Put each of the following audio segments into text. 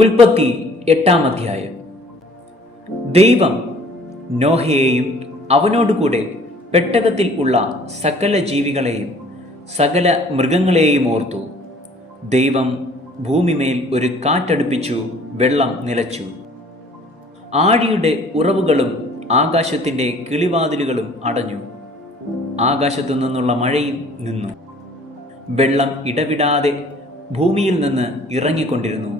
ഉൽപ്പത്തി 8-ാം അധ്യായം. ദൈവം നോഹയെയും അവനോടുകൂടെ പെട്ടകത്തിൽ ഉള്ള സകല ജീവികളെയും സകല മൃഗങ്ങളെയും ഓർത്തു. ദൈവം ഭൂമിമേൽ ഒരു കാറ്റടുപ്പിച്ചു, വെള്ളം നിലച്ചു. ആഴിയുടെ ഉറവുകളും ആകാശത്തിൻ്റെ കിളിവാതിലുകളും അടഞ്ഞു. ആകാശത്തു നിന്നുള്ള മഴയും നിന്നു. വെള്ളം ഇടവിടാതെ ഭൂമിയിൽ നിന്ന് ഇറങ്ങിക്കൊണ്ടിരുന്നു.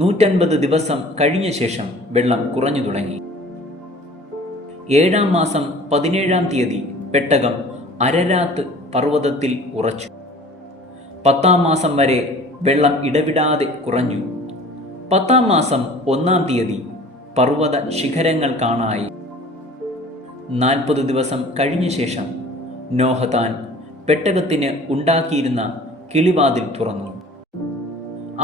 150 ദിവസം കഴിഞ്ഞ ശേഷം വെള്ളം കുറഞ്ഞു തുടങ്ങി. 7-ാം മാസം 17-ാം തീയതി പെട്ടകം അരരാത്ത് പർവ്വതത്തിൽ ഉറച്ചു. 10-ാം മാസം വരെ വെള്ളം ഇടവിടാതെ കുറഞ്ഞു. 10-ാം മാസം 1-ാം തീയതി പർവ്വത ശിഖരങ്ങൾ കാണായി. 40 ദിവസം കഴിഞ്ഞ ശേഷം നോഹ താൻ പെട്ടകത്തിന് ഉണ്ടാക്കിയിരുന്ന കിളിവാതിൽ തുറന്നു.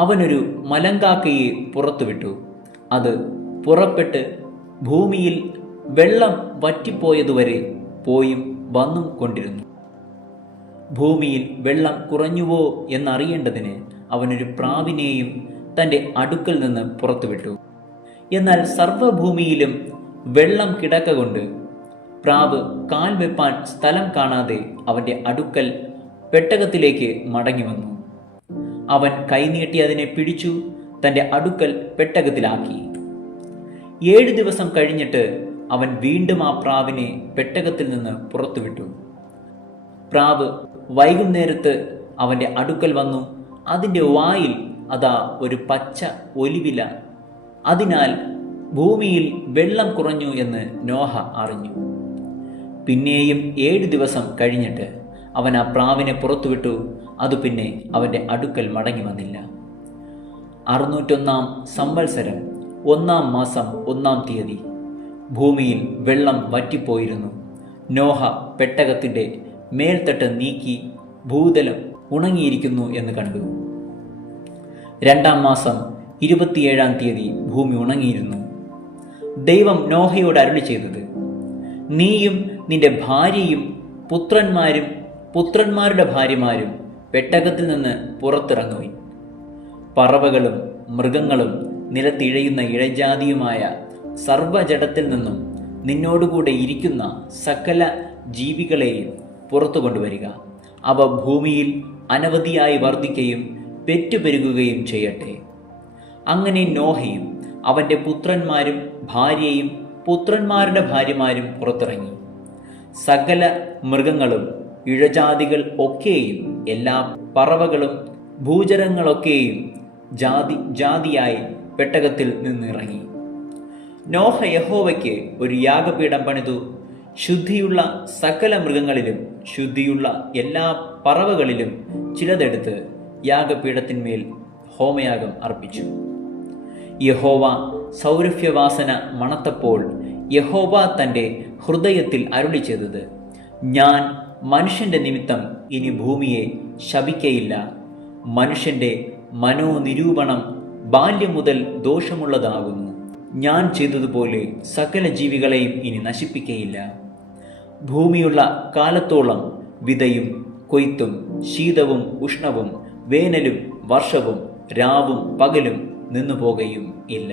അവനൊരു മലങ്കാക്കയെ പുറത്തുവിട്ടു. അത് പുറപ്പെട്ട് ഭൂമിയിൽ വെള്ളം വറ്റിപ്പോയതുവരെ പോയും വന്നും കൊണ്ടിരുന്നു. ഭൂമിയിൽ വെള്ളം കുറഞ്ഞുവോ എന്നറിയേണ്ടതിന് അവനൊരു പ്രാവിനെയും തൻ്റെ അടുക്കൽ നിന്ന് പുറത്തുവിട്ടു. എന്നാൽ സർവ്വഭൂമിയിലും വെള്ളം കിടക്ക കൊണ്ട് പ്രാവ് കാൽ വെപ്പാൻ സ്ഥലം കാണാതെ അവൻ്റെ അടുക്കൽ പെട്ടകത്തിലേക്ക് മടങ്ങി വന്നു. അവൻ കൈനീട്ടി അതിനെ പിടിച്ചു തൻ്റെ അടുക്കൽ പെട്ടകത്തിലാക്കി. 7 ദിവസം കഴിഞ്ഞിട്ട് അവൻ വീണ്ടും ആ പ്രാവിനെ പെട്ടകത്തിൽ നിന്ന് പുറത്തുവിട്ടു. പ്രാവ് വൈകുന്നേരത്ത് അവൻ്റെ അടുക്കൽ വന്നു. അതിൻ്റെ വായിൽ അതാ ഒരു പച്ച ഒലിവില. അതിനാൽ ഭൂമിയിൽ വെള്ളം കുറഞ്ഞു എന്ന് നോഹ അറിഞ്ഞു. പിന്നെയും 7 ദിവസം കഴിഞ്ഞിട്ട് അവൻ ആ പ്രാവിനെ പുറത്തുവിട്ടു. അത് പിന്നെ അവൻ്റെ അടുക്കൽ മടങ്ങി വന്നില്ല. 601-ാം സംവത്സരം 1-ാം മാസം 1-ാം തീയതി ഭൂമിയിൽ വെള്ളം വറ്റിപ്പോയിരുന്നു. നോഹ പെട്ടകത്തിൻ്റെ മേൽത്തട്ട് നീക്കി ഭൂതലം ഉണങ്ങിയിരിക്കുന്നു എന്ന് കണ്ടു. 2-ാം മാസം 27-ാം തീയതി ഭൂമി ഉണങ്ങിയിരുന്നു. ദൈവം നോഹയോട് അരുളി ചെയ്തത്: നീയും നിന്റെ ഭാര്യയും പുത്രന്മാരും പുത്രന്മാരുടെ ഭാര്യമാരും പെട്ടകത്തിൽ നിന്ന് പുറത്തിറങ്ങുവിൻ. പറവകളും മൃഗങ്ങളും നിലത്തിഴയുന്ന ഇഴജാതിയുമായ സർവ്വജഡത്തിൽ നിന്നും നിന്നോടുകൂടെ ഇരിക്കുന്ന സകല ജീവികളെയും പുറത്തു കൊണ്ടുവരിക. അവ ഭൂമിയിൽ അനവധിയായി വർദ്ധിക്കുകയും പെറ്റുപെരുകുകയും ചെയ്യട്ടെ. അങ്ങനെ നോഹയും അവൻ്റെ പുത്രന്മാരും ഭാര്യയും പുത്രന്മാരുടെ ഭാര്യമാരും പുറത്തിറങ്ങി. സകല മൃഗങ്ങളും ഇഴജാതികൾ ഒക്കെയും എല്ലാ പറവകളും ഭൂചരങ്ങളൊക്കെയും ജാതി ജാതിയായി പെട്ടകത്തിൽ നിന്നിറങ്ങി. നോഹ യഹോവയ്ക്ക് ഒരു യാഗപീഠം പണിതു. ശുദ്ധിയുള്ള സകല മൃഗങ്ങളിലും ശുദ്ധിയുള്ള എല്ലാ പറവകളിലും ചിലതെടുത്ത് യാഗപീഠത്തിന്മേൽ ഹോമയാഗം അർപ്പിച്ചു. യഹോവ സൗരഭ്യവാസന മണത്തപ്പോൾ യഹോവ തൻ്റെ ഹൃദയത്തിൽ അരുളി ചെയ്തത്: ഞാൻ മനുഷ്യൻ്റെ നിമിത്തം ഇനി ഭൂമിയെ ശപിക്കയില്ല. മനുഷ്യൻ്റെ മനോനിരൂപണം ബാല്യം മുതൽ ദോഷമുള്ളതാകുന്നു. ഞാൻ ചെയ്തതുപോലെ സകല ജീവികളെയും ഇനി നശിപ്പിക്കയില്ല. ഭൂമിയുള്ള കാലത്തോളം വിതയും കൊയ്ത്തും ശീതവും ഉഷ്ണവും വേനലും വർഷവും രാവും പകലും നിന്നുപോകയും ഇല്ല.